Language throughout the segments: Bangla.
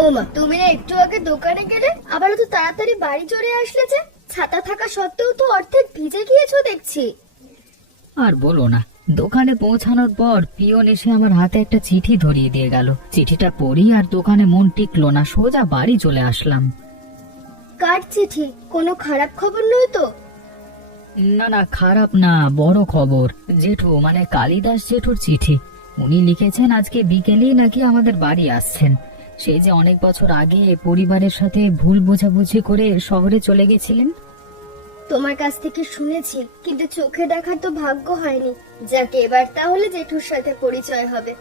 ও মা, তুমি না একটু আগে দোকানে গেলে, আবার তো তাড়াতাড়ি বাড়ি চলে আসলে যে? ছাতা থাকা সত্ত্বেও তো অর্ধেক ভিজে গিয়েছো দেখছি। আর বলো না, দোকানে পৌঁছানোর পর পিয়ন এসে আমার হাতে একটা চিঠি ধরিয়ে দিয়ে গেল। চিঠিটা পড়ি আর দোকানে মন টিকলো না, সোজা বাড়ি চলে আসলাম। কার চিঠি? কোনো খারাপ খবর নয় তো? না না, খারাপ না, বড় খবর। জেঠু মানে কালিদাস জেঠুর চিঠি। উনি লিখেছেন আজকে বিকেলেই নাকি আমাদের বাড়ি আসছেন। সেই যে অনেক বছর আগে পরিবারের সাথে ভুল বোঝাবুঝি করে শহরে চলে গেছিলেন। তোমার কাছ থেকে শুনেছি, কিন্তু চোখে দেখার তো ভাগ্য হয়নি। যাকে, এবার তাহলে জেঠুর সাথে পরিচয় হবে।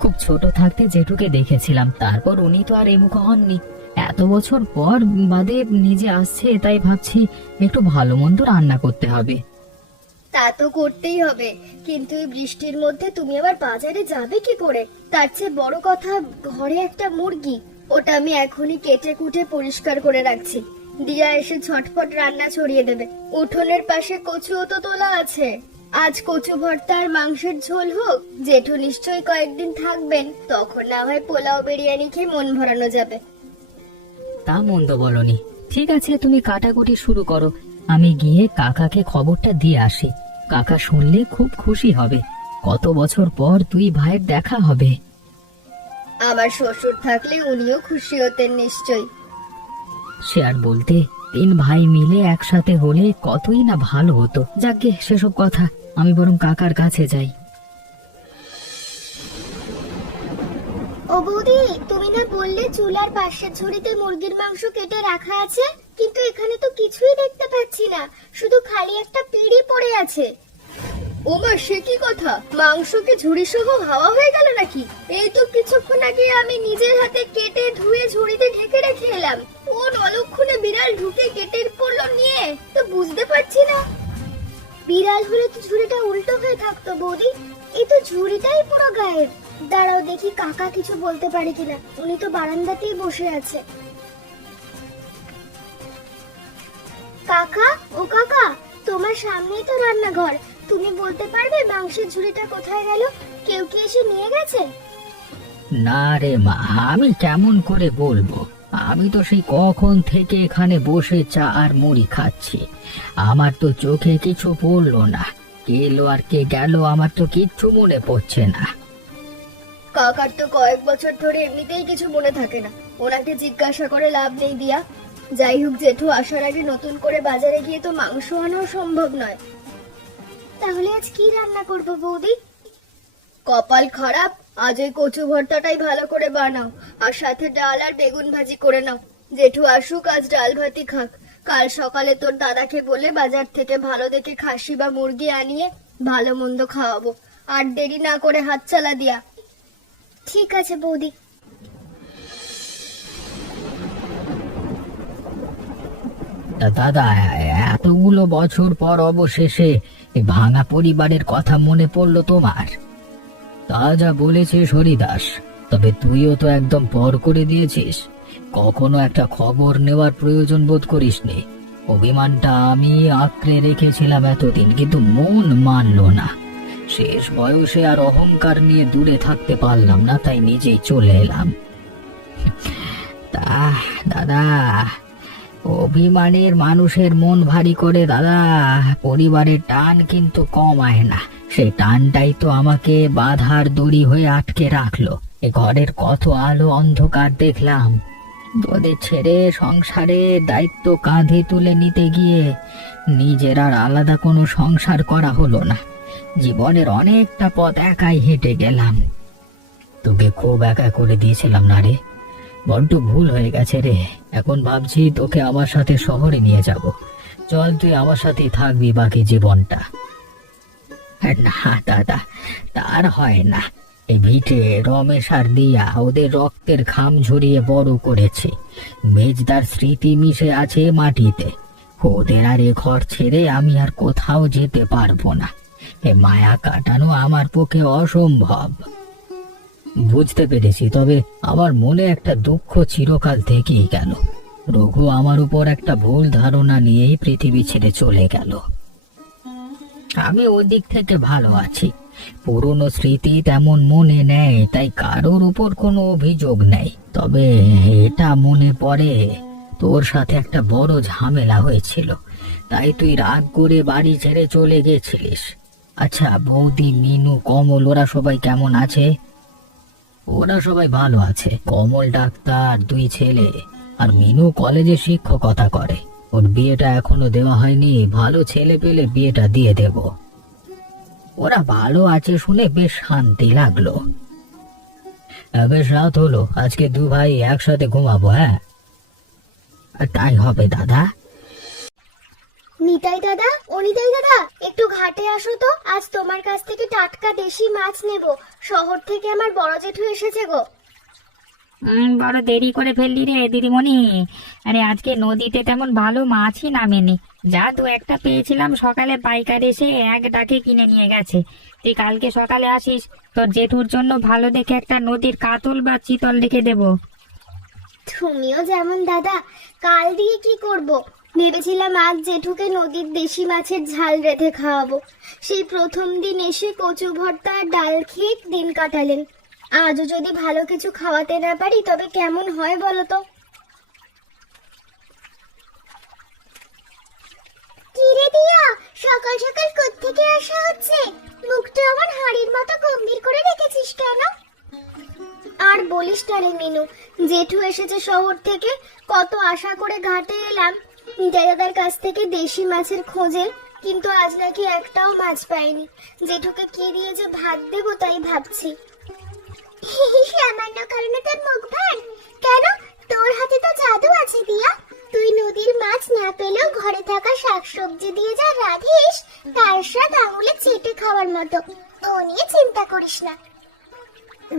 খুব ছোট থাকতে জেঠুকে দেখেছিলাম, তারপর উনি তো আর এমুখ হননি। এত বছর পর বাদে নিজে আসছে, তাই ভাবছি একটু ভালো মন্দ রান্না করতে হবে। তা তো করতেই হবে, কিন্তু এই বৃষ্টির মধ্যে তুমি আবার বাজারে যাবে কি করে? তার চেয়ে বড় কথা, ঘরে একটা মুরগি, ওটা আমি এখনই কেটে কুটে পরিষ্কার করে রাখছি। দিয়া এসে ঝটপট রান্না ছড়িয়ে দেবে। উঠোনের পাশে কচুও তো তোলা আছে। আজ কচু ভর্তা আর মাংসের ঝোল হোক। জেঠু নিশ্চয়ই কয়েকদিন থাকবেন, তখন না হয় পোলাও বিরিয়ানি খেয়ে মন ভরানো যাবে। তা মন্দ বলনি। ঠিক আছে, তুমি কাটাকুটি শুরু করো, আমি গিয়ে কাকাকে খবরটা দিয়ে আসি। কাকা শুনলে খুব খুশি হবে। কত বছর পর দুই ভাইয়ের দেখা হবে। আমার শ্বশুর থাকলে উনিও খুশি হতেন নিশ্চয়ই। সে আর বলতে, তিন ভাই মিলে একসাথে হলে কতই না ভালো হতো। যাকগে সেসব কথা, আমি বরং কাকার কাছে যাই। ও বৌদি, তুমি না বললে চুলার পাশের ঝুড়িতে মুরগির মাংস কেটে রাখা আছে, কিন্তু এখানে তো কিছুই দেখতে পাচ্ছি না, শুধু খালি একটা পিঁড়ি পড়ে আছে। ওমা, সে কি কথা? মাংস কি ঝুড়ি সহ হাওয়া হয়ে গেল নাকি? এই তো কিছুক্ষণ আগে আমি নিজের হাতে কেটে ধুয়ে ঝুড়িতে ঢেকে রেখে এলাম। কোন অলক্ষণে বিড়াল ঢুকে কেটে পড়লো নিয়ে, তো বুঝতে পারছি না। বিড়াল হলে তো ঝুড়িটা উল্টো হয়ে থাকতো বৌদি, এই তো ঝুড়িটাই পুরো গায়েব। দাঁড়াও দেখি কাকা কিছু বলতে পারে কিনা, উনি তো বারান্দাতেই বসে আছে। কাকা, ও কাকা, তোমার সামনেই তো রান্নাঘর, তুমি বলতে পারবে মাংসের ঝুড়িটা কোথায় গেল? কেউ কি এসে নিয়ে গেছে? না রে মা, আমি কেমন করে বলবো? আমি তো সেই কখন থেকে এখানে বসে চা আর মুড়ি খাচ্ছি। আমার তো চোখে কিছু পড়লো না। কে এলো আর কে গেল আমার তো কিচ্ছু মনে পড়ছে না। কাকার তো কয়েক বছর ধরে এমনিতেই কিছু মনে থাকে না, ওনাকে জিজ্ঞাসা করে লাভ নেই দিয়া। যাই হোক, জেঠু আসার আগে নতুন করে বাজারে গিয়ে তো মাংস আনাও সম্ভব নয়। তাহলে আজ কি রান্না করব বৌদি? কপাল খারাপ, আজ ওই কচু ভর্তাটাই ভালো করে বানাও, আর সাথে ডাল আর বেগুন ভাজি করে নাও। জেঠু আসুক, আজ ডাল ভাতি খাক। কাল সকালে তোর দাদাকে বলে বাজার থেকে ভালো দেখে খাসি বা মুরগি আনিয়ে ভালো মন্দ খাওয়াবো। আর দেরি না করে হাত চালা দিয়া। ঠিক আছে বৌদি। তা দাদা, এতগুলো বছর পর অবশেষে এই ভাঙা পরিবারের কথা মনে পড়লো তোমার? তা যা বলেছিস হরিদাস, তবে তুইও তো একদম পর করে দিয়েছিস। কখনো একটা খবর নেওয়ার প্রয়োজন বোধ করিসনি। অভিমানটা আমি আঁকড়ে রেখেছিলাম এতদিন, কিন্তু মন মানলো না। শেষ বয়সে আর অহংকার নিয়ে দূরে থাকতে পারলাম না, তাই নিজেই চলে এলাম। তা দাদা, অভিমানের মানুষের মন ভারী করে দাদা। পরিবারের টান কিন্তু কমায় না। সেই টানটাই তো আমাকে বাধার দড়ি হয়ে আটকে রাখলো। এ ঘরের কত আলো অন্ধকার দেখলাম। তোদের ছেড়ে সংসারের দায়িত্ব কাঁধে তুলে নিতে গিয়ে নিজের আর আলাদা কোনো সংসার করা হলো না। জীবনের অনেকটা পথ একাই হেঁটে গেলাম। তোকে খুব একা করে দিয়েছিলাম না রে? বড্ড ভুল হয়ে গেছে রে। এখন ভাবছি তোকে আমার সাথে শহরে নিয়ে যাব। চল, তুই আমার সাথেই থাকবি বাকি জীবনটা। না দাদা, তার হয় না। এই ভিটে রমেশ আর দিয়া ওদের রক্তের ঘাম ঝরিয়ে বড় করেছে। মেজদার স্মৃতি মিশে আছে মাটিতে। ওদের আর এ ঘর ছেড়ে আমি আর কোথাও যেতে পারবো না। এ মায়া কাটানো আমার পক্ষে অসম্ভব। বুঝতে পেরেছি, তবে আমার মনে একটা দুঃখ চিরকাল থেকেই গেল। রঘু আমার উপর একটা ভুল ধারণা নিয়েই পৃথিবী ছেড়ে চলে গেল। আমি ওই দিক থেকে ভালো আছি। পুরনো স্মৃতি তেমন মনে নেই, তাই কারোর উপর কোনো অভিযোগ নেই। তবে এটা মনে পড়ে, তোর সাথে একটা বড় ঝামেলা হয়েছিল, তাই তুই রাগ করে বাড়ি ছেড়ে চলে গেছিলিস। আচ্ছা, বৌদি, মিনু, কমল ওরা সবাই কেমন আছে? ওরা সবাই ভালো আছে। কমল ডাক্তার, 2 ছেলে, আর মিনু কলেজে শিক্ষকতা করে। ওর বিয়েটা এখনো দেওয়া হয়নি, ভালো ছেলে পেলে বিয়েটা দিয়ে দেব। ওরা ভালো আছে শুনে বেশ শান্তি লাগলো। বেশ রাত হলো, আজকে 2 ভাই একসাথে ঘুমাবো। হ্যাঁ, তাই হবে দাদা। নিতাই দাদা, ও নিতাই দাদা, একটু ঘাটে আসো তো, আজ তোমার কাছ থেকে টাটকা দেশি মাছ নেব। শহর থেকে আমার বড় জেঠু এসেছে গো। বড় দেরি করে ফেললি রে দিদিমণি। আরে আজকে নদীতে তেমন ভালো মাছই নামেনি। যা 2-1টা পেয়েছিলাম সকালে পাইকার এসে এক ডাকে কিনে নিয়ে গেছে। তুই কালকে সকালে আসিস, তোর জেঠুর জন্য ভালো দেখে একটা নদীর কাতল বা চিতল রেখে দেবো। তুমিও যেমন দাদা, কাল দিয়ে কি করব? ভেবেছিলাম আজ জেঠুকে নদীর দেশি মাছের ঝাল রেঁধে খাওয়াবো। সেই প্রথম দিন এসে কচু ভর্তা আর ডাল খেয়ে দিন কাটালেন। আজও যদি ভালো কিছু খাওয়াতে না পারি তবে কেমন হয় বলো তো? কিরে দিয়া, সকাল সকাল কোত্থেকে আসা হচ্ছে? মুখটা আমার হাড়ির মতো গম্ভীর করে রেখেছিস কেন? আর বলিস না রে মিনু, জেঠু এসেছে শহর থেকে। কত আশা করে ঘাটে এলাম দাদার কাছ থেকে দেশি মাছের খোঁজে, কিন্তু আজ নাকি একটাও মাছ পাইনি। জেঠুকে কি দিয়ে যে ভাত দেবো তাই ভাবছি। সামান্য কারণে তোর মুখ ভার? কেন, তোর হাতে তো জাদু আছে দিয়া। তুই নদীর মাছ না পেলেও ঘরে থাকা শাকসবজি দিয়ে যা রাঁধিস, তার স্বাদ আঙুলে চেটে খাওয়ার মতো। ও নিয়ে চিন্তা করিস না।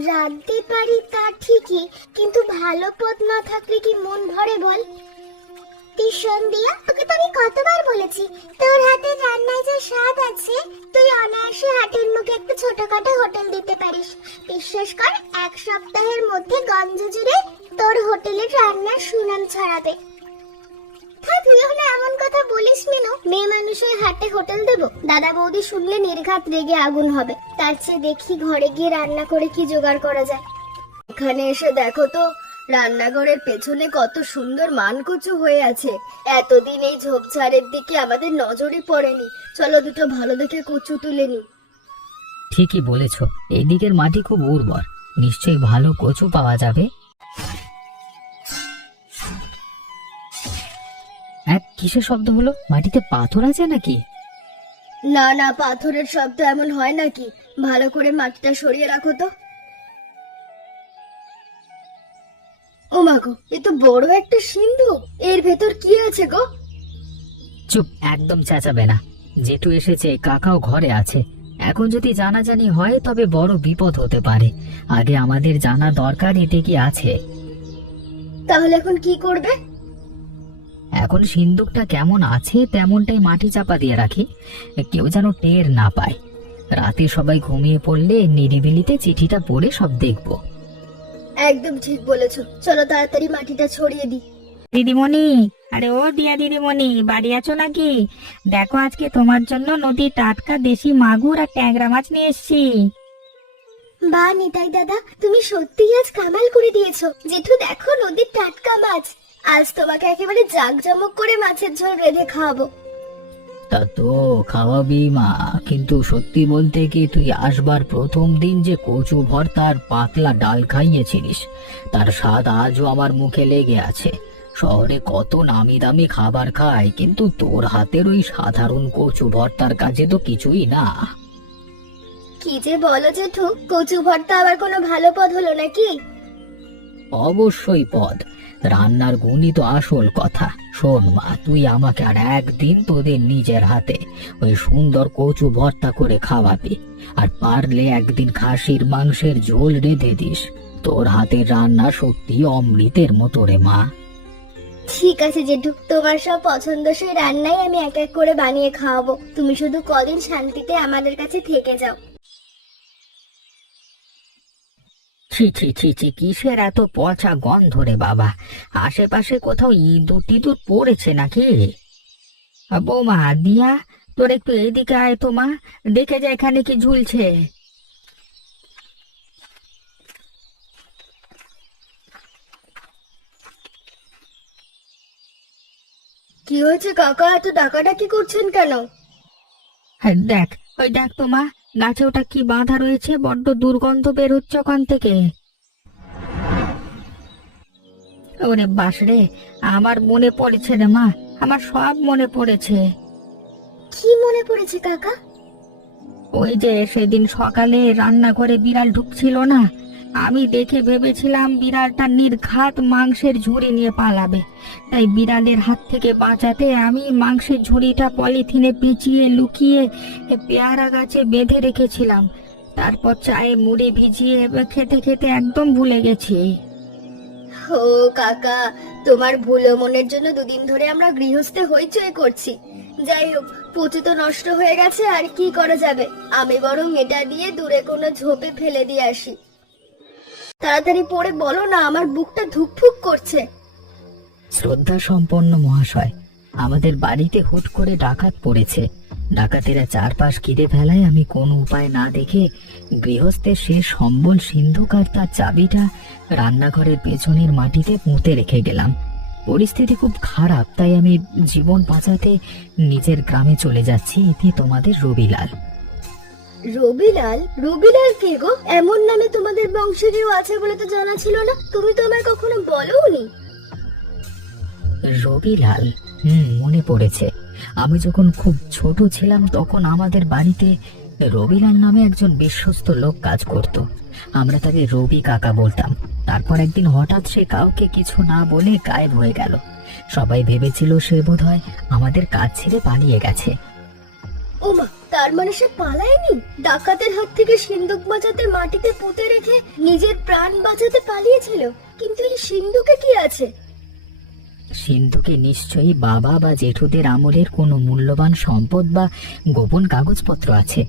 রাঁধতে পারি তা ঠিকই, কিন্তু ভালো পদ না থাকলে কি মন ভরে বল? ভীষণ দিয়া, তোকে তো আমি কতবার বলেছি, তোর হাতে রান্নায় যা স্বাদ আছে, তুই অনায়াসে হাটের মুখে একটা ছোটখাটো হোটেল দিতে পারিস। বিশ্বাস কর, 1 সপ্তাহের মধ্যে গঞ্জ জুড়ে তোর হোটেলের রান্নার সুনাম ছড়াবে। তুই হলে এমন কথা বলিস মিনু, মেয়ে মানুষ হয়ে হাটে হোটেল দেব? দাদা বৌদি শুনলে নির্ঘাত রেগে আগুন হবে। তার চেয়ে দেখি ঘরে গিয়ে রান্না করে কি জোগাড় করা যায়। এখানে এসে দেখো তো, রান্নাঘরের পেছনে কত সুন্দর মানকচু হয়ে আছে। এতদিন এই ঝোপঝাড়ের দিকে আমাদের নজরই পড়েনি। চলো দুটো ভালো দেখে কচু তুলে নি। ঠিকই বলেছ, এদিকের মাটি খুব উর্বর, নিশ্চয়ই ভালো কচু পাওয়া যাবে। এক কিসের শব্দ হলো? মাটিতে পাথর আছে নাকি? না না, পাথরের শব্দ এমন হয় নাকি? ভালো করে মাটিটা সরিয়ে রাখো তো। ও মা গো, এ তো বড় একটা সিন্ধু। এর ভেতর কি আছে গো? চুপ, একদম চেঁচাবে না। জেঠু এসেছে, কাকাও ঘরে আছে। এখন যদি জানাজানি হয় তবে বড় বিপদ হতে পারে। আগে আমাদের জানা দরকার এতে কি আছে। তাহলে এখন কি করবে? এখন সিন্দুকটা কেমন আছে তেমনটাই মাটি চাপা দিয়ে রাখি, কেউ যেন টের না পায়। রাতে সবাই ঘুমিয়ে পড়লে নিরিবিলিতে চিঠিটা পড়ে সব দেখব। একদম ঠিক বলেছো, চলো তাড়াতাড়ি মাটিটা ছড়িয়ে দিই। দিদিমণি, আরে ও দিয়া দিদিমণি, বাড়ি আছো নাকি? দেখো আজকে তোমার জন্য নদীর টাটকা দেশি মাগুর আর ট্যাংরা মাছ নিয়ে এসেছি। বা নিতাই দাদা, তুমি সত্যিই আজ কামাল করে দিয়েছো। জেঠু দেখো, নদীর টাটকা মাছ। আজ তোমাকে একেবারে জাঁকজমক করে মাছের ঝোল রেঁধে খাওয়াবো। তা তো খাওয়াবি মা, কিন্তু সত্যি বলতে কি, তুই আসবার প্রথম দিন যে কচু ভর্তার পাতলা ডাল খাইয়েছিলিস, তার স্বাদ আজও আমার মুখে লেগে আছে। শহরে কত নামি দামি খাবার খায়, কিন্তু তোর হাতের ওই সাধারণ কচু ভর্তার কাছে তো কিছুই না। কি যে বলো জেঠু, কচু ভর্তা আবার কোনো ভালো পদ হলো নাকি? অবশ্যই পদ, রান্নার গুণই তো আসল কথা। শোন মা, তুই আমাকে আর একদিন তোদের নিজের হাতে ওই সুন্দর কচু ভর্তা করে খাওয়াবি, আর পারলে একদিন খাসির মাংসের ঝোল রেঁধে দিস। তোর হাতের রান্না সত্যি অমৃতের মতো রে মা। ঠিক আছে জেঠু, তোমার সব পছন্দসই রান্নাই আমি এক এক করে বানিয়ে খাওয়াবো। তুমি শুধু কদিন শান্তিতে আমাদের কাছে থেকে যাও। ছি ছি ছি ছি, কিসের এত পচা গন্ধ রে বাবা? আশেপাশে কোথাও ইঁদুর টিঁদুর পড়েছে নাকি? বৌমা, দিয়া, তোর একটু এদিকে আয় তো মা, দেখে যা এখানে কি ঝুলছে। কি হয়েছে কাকা, এত ডাকাডাকি করছেন কেন? হ্যাঁ দেখ, ওই দেখ তো মা, গাছে ওটা কি বাঁধা রয়েছে, বড্ড দুর্গন্ধ বের হচ্ছে ওখান থেকে। ওরে বাস রে, আমার মনে পড়েছে রে মা, আমার সব মনে পড়েছে। কি মনে পড়েছে কাকা? ওই যে সেদিন সকালে রান্নাঘরে বিড়াল ঢুকছিল না, আমি দেখে ভেবেছিলাম বিড়ালটা নির্ঘাত মাংসের ঝুড়ি নিয়ে পালাবে, তাই বিড়ালের হাত থেকে বাঁচাতে আমি মাংসের ঝুড়িটা পলিথিনে পেঁচিয়ে লুকিয়ে পেয়ারা গাছে বেঁধে রেখেছিলাম। তারপর চায়ে মুড়ি ভিজিয়ে খেতে খেতে একদম ভুলে গেছি। ও কাকা, তোমার ভুলো মনের জন্য দুদিন ধরে আমরা গৃহস্থে হইচই করছি। যাই হোক, পুঁতি তো নষ্ট হয়ে গেছে, আর কি করা যাবে। আমি বরং এটা দিয়ে দূরে কোনো ঝোপে ফেলে দিয়ে আসি। তাড়াতাড়ি পড়ে বলো না, আমার বুকটা ধুকফুক করছে। শ্রদ্ধা সম্পন্ন মহাশয়, আমাদের বাড়িতে হুট করে ডাকাত পড়েছে। ডাকাতেরা চারপাশ ঘিরে ফেলায় আমি কোনো উপায় না দেখে গৃহস্থের শেষ সম্বল সিন্ধুক আর তার চাবিটা রান্নাঘরের পেছনের মাটিতে পুঁতে রেখে গেলাম। পরিস্থিতি খুব খারাপ, তাই আমি জীবন বাঁচাতে নিজের গ্রামে চলে যাচ্ছি। এতে তোমাদের রবিলাল। রবিলাল? রবিলাল কে গো? এমন নামে তোমাদের বংশে কেউ আছে বলে তো জানা ছিল না। তুমি তো আমায় কখনো বলোনি। রবিলাল? মনে পড়েছে। আমি যখন খুব ছোট ছিলাম তখন আমাদের বাড়িতে রবিলাল নামে একজন বিশ্বস্ত লোক কাজ করত। আমরা তাকে রবি কাকা বলতাম। তারপর একদিন হঠাৎ সে কাউকে কিছু না বলে গায়েব হয়ে গেল। সবাই ভেবেছিল সে বোধহয় আমাদের কাজ ছেড়ে পালিয়ে গেছে। ওমা, তার মানে সে পালায়নি? ডাকাতের হাত থেকে সিন্ধুক বাঁচাতে মাটিতে পুঁতে রেখে নিজের প্রাণ বাঁচাতে পালিয়েছিল। কিন্তু এই সিন্ধুকে কি আছে? সিন্ধুকে নিশ্চয়ই বাবা বা জেঠুদের আমলের কোনো মূল্যবান সম্পদ বা গোপন কাগজপত্র আছে।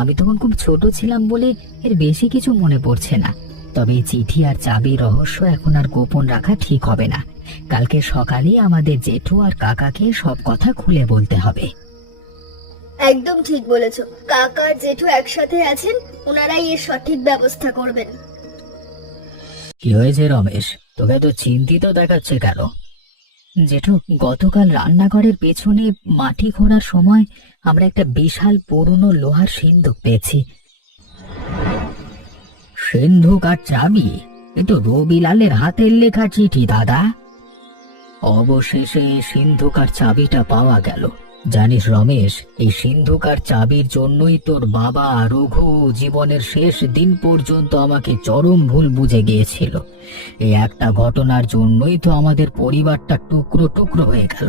আমি তখন খুব ছোট ছিলাম বলে এর বেশি কিছু মনে পড়ছে না। তবে এই চিঠি আর চাবির রহস্য এখন আর গোপন রাখা ঠিক হবে না। কালকে সকালেই আমাদের জেঠু আর কাকাকে সব কথা খুলে বলতে হবে। একদম ঠিক বলেছো। কাকা আর জেঠু একসাথে আছেন, ওনারাই এর সঠিক ব্যবস্থা করবেন। কি হয়েছে রমেশ, তোকে তো চিন্তিত দেখাচ্ছে কেন? জেঠু, গতকাল রান্নাঘরের পেছনে মাটি খোঁড়ার সময় আমরা একটা বিশাল পুরনো লোহার সিন্ধুক পেয়েছি। সিন্ধুক আর চাবি? এ তো রবিলালের হাতের লেখা চিঠি দাদা। অবশেষে সিন্ধুক আর চাবিটা পাওয়া গেল। জানিস রমেশ, এই সিন্ধুক আর চাবির জন্যই তোর বাবা রঘু জীবনের শেষ দিন পর্যন্ত আমাকে চরম ভুল বুঝে গিয়েছিল। এই একটা ঘটনার জন্যই তো আমাদের পরিবারটা টুকরো টুকরো হয়ে গেল,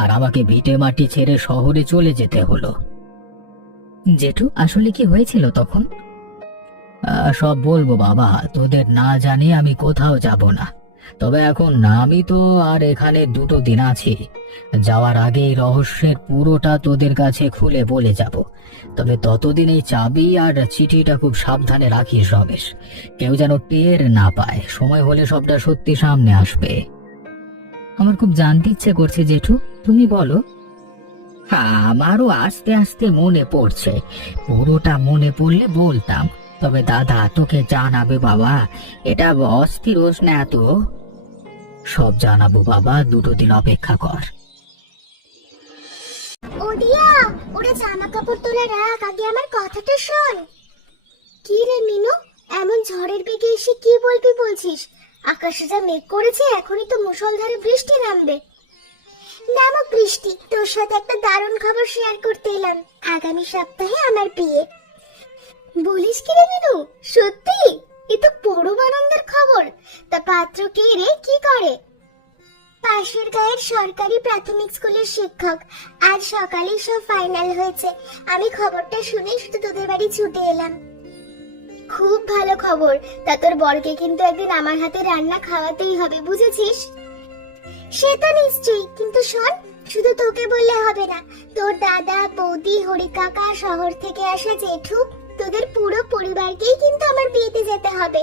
আর আমাকে ভিটে মাটি ছেড়ে শহরে চলে যেতে হলো। জেঠু, আসলে কি হয়েছিল তখন? সব বলবো বাবা, তোদের না জানিয়ে আমি কোথাও যাব না। তবে এখন না, আমি তো আর এখানে 2 দিন আছি। যাওয়ার আগে এই রহস্যের পুরোটা তোদের কাছে খুলে বলে যাব। তবে ততদিন এই চাবি আর চিঠিটা খুব সাবধানে রাখিস রমেশ। কেউ যেন টের না পায়। সময় হলে সবটা সত্যি সামনে আসবে। আমার খুব জানতে ইচ্ছে করছে জেঠু, তুমি বলো। আমারও আস্তে আস্তে মনে পড়ছে। পুরোটা মনে পড়লে বলতাম। তবে দাদা, তোকে জানাবে বাবা, এটা অস্থির হোস না এত। সব জানাবো বাবা, 2 দিন অপেক্ষা কর। ওডিয়া, ওরা জামা কাপড় তোলা রাখ, আগে আমার কথাটা শোন। কি রে মিনু, এমন ঝড়ের বেগে এসে কি বলবি বলছিস? আকাশে যা মেঘ করেছে, এখনই তো মুষলধারে বৃষ্টি নামবে। নামক বৃষ্টি, তোর সাথে একটা দারুণ খবর শেয়ার করতে এলাম। আগামী সপ্তাহে আমার বিয়ে। বলিস কি রে মিনু, সত্যি? এ তো পরম আনন্দের খবর। তা পাত্র কে রে, কি করে? পাশের গায়ের সরকারি প্রাথমিক স্কুলের শিক্ষক। আজ সকালেই সব ফাইনাল হয়েছে। আমি খবরটা শুনে শুধু তোদের বাড়ি ছুটে এলাম। খুব ভালো খবর। তা তোর বরকে কিন্তু একদিন আমার হাতে রান্না খাওয়াতেই হবে, বুঝেছিস? সে তো নিশ্চয়ই, কিন্তু শোন, শুধু তোকে বললে হবে না। তোর দাদা, বৌদি, হরি কাকা, শহর থেকে আসা জেঠু, তোদের পুরো পরিবারকেই কিন্তু আমার বিয়েতে যেতে হবে।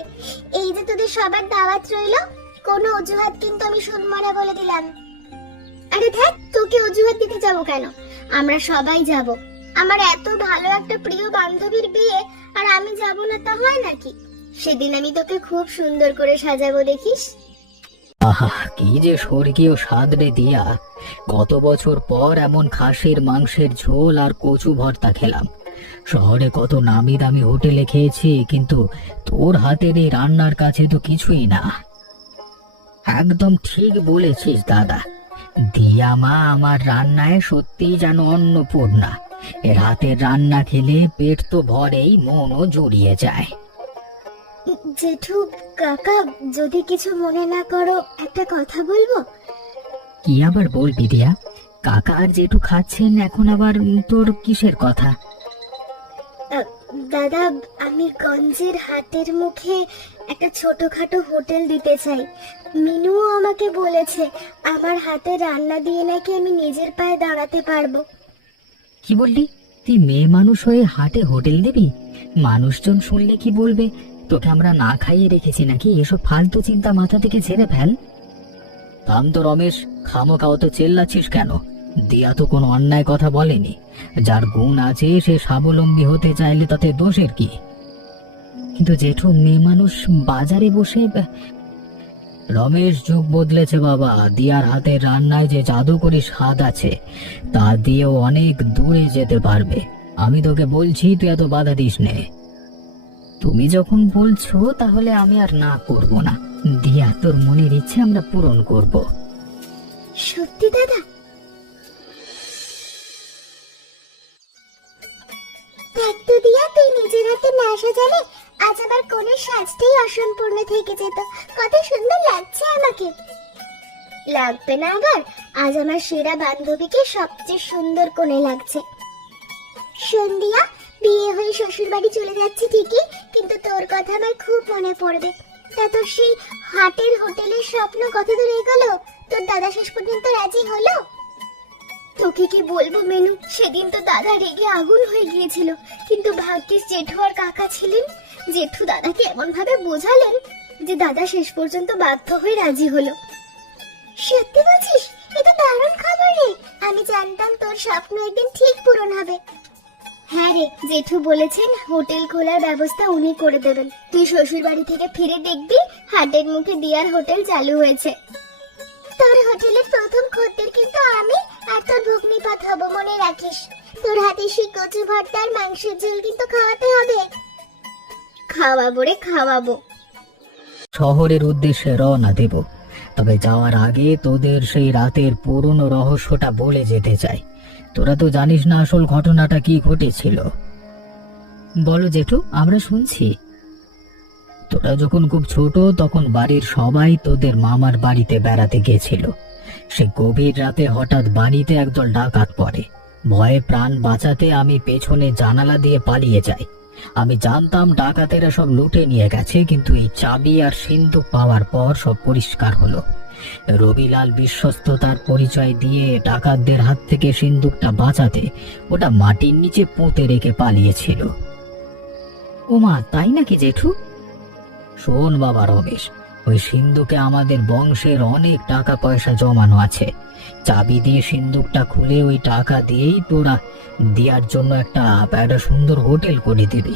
এই যে তোদের সবার দাওয়াত রইলো, কোনো অজুহাত কিন্তু আমি শুনবো না বলে দিলাম। আরে ধ্যাৎ, তোকে অজুহাত দিতে যাবো কেন? আমরা সবাই যাব। আমার এত ভালো একটা প্রিয় বান্ধবীর বিয়ে, আর আমি যাব না তা হয় নাকি? সেদিন আমি তোকে খুব সুন্দর করে সাজাবো, দেখিস। আহা, কি যে স্বর্গীয় স্বাদ রে দিয়া। কত বছর পর এমন খাসির মাংসের ঝোল আর কচু ভর্তা খেলাম। শহরে কত নামি দামি হোটেলে খেয়েছি, কিন্তু তোর হাতের এই রান্নার কাছে তো কিছুই না। একদম ঠিক বলেছিস দাদা। দিয়া মা আমার রান্নায় সত্যিই যেন অন্নপূর্ণা। এর হাতের রান্না খেলে পেট তো ভরেই, মনও জুড়িয়ে যায়। জেঠু, কাকা, যদি কিছু মনে না করো একটা কথা বলবো। কি আবার বলবি দিয়া? কাকা আর জেঠু খাচ্ছেন, এখন আবার তোর কিসের কথা? দাদা, আমি গঞ্জের হাটের মুখে একটা ছোটখাটো হোটেল দিতে চাই। মিনুও আমাকে বলেছে আমার হাতে রান্না দিয়ে নাকি আমি নিজের পায়ে দাঁড়াতে পারবো। কি বললি? তুই মেয়ে মানুষ হয়ে হাটে হোটেল দিবি? মানুষজন শুনলে কি বলবে? তোকে আমরা না খাইয়ে রেখেছি নাকি? এসব ফালতু চিন্তা মাথা থেকে ঝেড়ে ফেল। থাম তো রমেশ, খামোখা অত চেল্লাচ্ছিস কেন? দিয়া তো কোনো অন্যায় কথা বলেনি। যার গুণ আছে সে স্বাবলম্বী হতে চাইলে তাতে দোষের কি? কিন্তু জেঠু, মেয়ে মানুষ বাজারে বসে। রমেশ, যুগ বদলেছে বাবা। দিয়ার হাতের রান্নায় যে জাদুকরি স্বাদ আছে তা দিয়েও অনেক দূরে যেতে পারবে। আমি তোকে বলছি, তুই এত বাধা দিস নে। তুমি যখন বলছো তাহলে আমি আর না করব না। দিয়া, তোর মনের ইচ্ছে আমরা পূরণ করব। সত্যি দাদা? দেখ তো দিয়া, তুই নিজের হাতে না সাজালে আজ আমার কোণের সাজটাই অসম্পূর্ণ থেকে যেত। কত সুন্দর লাগছে আমাকে। লাগবে না আবার? আজ আমার সেরা বান্ধবীকে সবচেয়ে সুন্দর কোণে লাগছে। সন্ধ্যা, বিয়ে হয়ে শ্বশুর বাড়ি চলে যাচ্ছে ঠিকই, কিন্তু তোর কথা আমার খুব মনে পড়বে। তা তোর সেই হাটের হোটেলের স্বপ্ন কত দূর এগোলো? তোর দাদা শেষ পর্যন্ত রাজি হলো? তোকে কি বলবো মেনু, সেদিন তো দাদা রেগে আগুন হয়ে গিয়েছিল, কিন্তু ভাগ্যিস জেঠু আর কাকা ছিলেন। জেঠু দাদাকে এমন ভাবে বোঝালেন যে দাদা শেষ পর্যন্ত বাধ্য হয়ে রাজি হলো। সত্যি বলছিস? এটা দারুণ খবর রে। আমি জানতাম তোর স্বপ্ন একদিন ঠিক পূরণ হবে। হ্যাঁ রে, জেঠু বলেছেন হোটেল খোলার ব্যবস্থা উনি করে দেবেন। তুই শ্বশুর বাড়ি থেকে ফিরে দেখবি হাটের মুখে দিয়ার হোটেল চালু হয়েছে। তোর হোটেলের প্রথম খদ্দের কিন্তু আমি আর তোর ভগ্নিপথ হব, মনে রাখিস। তোর হাতে সেই কচু ভর্তা আর মাংসের ঝোল কিন্তু খাওয়াতে হবে। খাওয়াবো রে, খাওয়াবো। শহরের উদ্দেশ্যে রওনা দেব, তবে যাওয়ার আগে তোদের সেই রাতের পুরনো রহস্যটা বলে যেতে চাই। তোরা তো জানিস না আসল ঘটনাটা কি ঘটেছিল। বলো জেঠু, আমরা শুনছি। তোরা যখন খুব ছোট তখন বাড়ির সবাই তোদের মামার বাড়িতে বেড়াতে গেছিল। সে গভীর রাতে হঠাৎ বাড়িতে একদল ডাকাত পড়ে। ভয়ে প্রাণ বাঁচাতে আমি পেছনে জানালা দিয়ে পালিয়ে যাই। আমি জানতাম ডাকাতেরা সব লুটে নিয়ে গেছে, কিন্তু এই চাবি আর সিন্ধুক পাওয়ার পর সব পরিষ্কার হলো। রবিলাল বিশ্বস্ততার পরিচয় দিয়ে ডাকাতদের হাত থেকে সিন্ধুকটা বাঁচাতে ওটা মাটির নিচে পুঁতে রেখে পালিয়েছিল। ওমা, তাই নাকি জেঠু? শোন বাবা রমেশ, ওই সিন্ধুকে আমাদের বংশের অনেক টাকা পয়সা জমানো আছে। চাবি দিয়ে সিন্ধুকটা খুলে ওই টাকা দিয়েই তোরা দেওয়ার জন্য একটা সুন্দর হোটেল করে দিবি।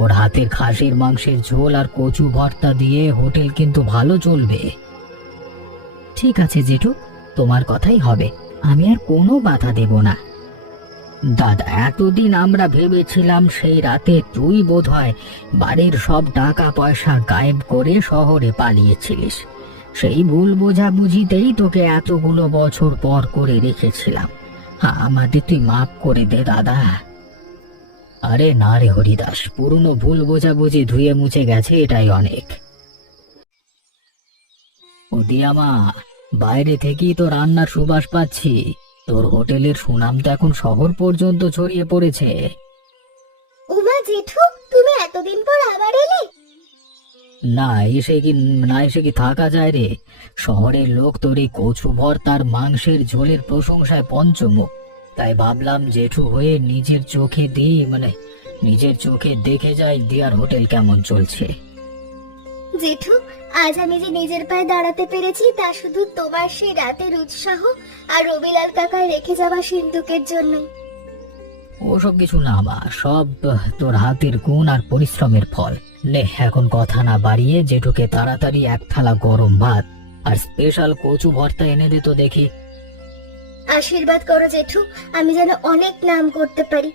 ওর হাতের খাসির মাংসের ঝোল আর কচু ভর্তা দিয়ে হোটেল কিন্তু ভালো চলবে। ঠিক আছে জেঠু, তোমার কথাই হবে। আমি আর কোনো বাধা দেব না। দাদা, এতদিন আমরা ভেবেছিলাম সেই রাতে তুই বোধহয় বাড়ির সব টাকা পয়সা গায়েব করে শহরে পালিয়েছিলিস। সেই ভুল বোঝাবুঝিতেই তোকে এতগুলো বছর পর করে রেখেছিলাম। আমাদের তুই মাফ করে দে দাদা। আরে না রে হরিদাস, পুরনো ভুল বোঝাবুঝি ধুয়ে মুছে গেছে, এটাই অনেক। ও দিয়ামা, বাইরে থেকেই তো রান্নার সুবাস পাচ্ছি। তোর হোটেলের সুনাম তো এখন শহর পর্যন্ত ছড়িয়ে পড়েছে। ওমা জেঠু, তুমি এতদিন পর আবার এলে? না এসে কি থাকা যায় রে? শহরের লোক তোর এই কচু ভর্তার মাংসের ঝোলের প্রশংসায় পঞ্চমুখ। তাই ভাবলাম জেঠু হয়ে নিজের চোখে দেখে যাই দিয়ার হোটেল কেমন চলছে। জেঠু, আজ আমি যে নিজের পায়ে দাঁড়াতে পেরেছি তা শুধু তোমার সেই রাতের উৎসাহ আর রবিলাল কাকার রেখে যাওয়া সিন্ধুকের জন্যই। ওসব কিছু না মা, সব তোর হাতের গুণ আর পরিশ্রমের ফল। নে, এখন কথা না বাড়িয়ে জেঠুকে তাড়াতাড়ি এক থালা গরম ভাত আর স্পেশাল কচু ভর্তা এনে দে তো দেখি। আশীর্বাদ করো জেঠু, আমি যেন অনেক নাম করতে পারি।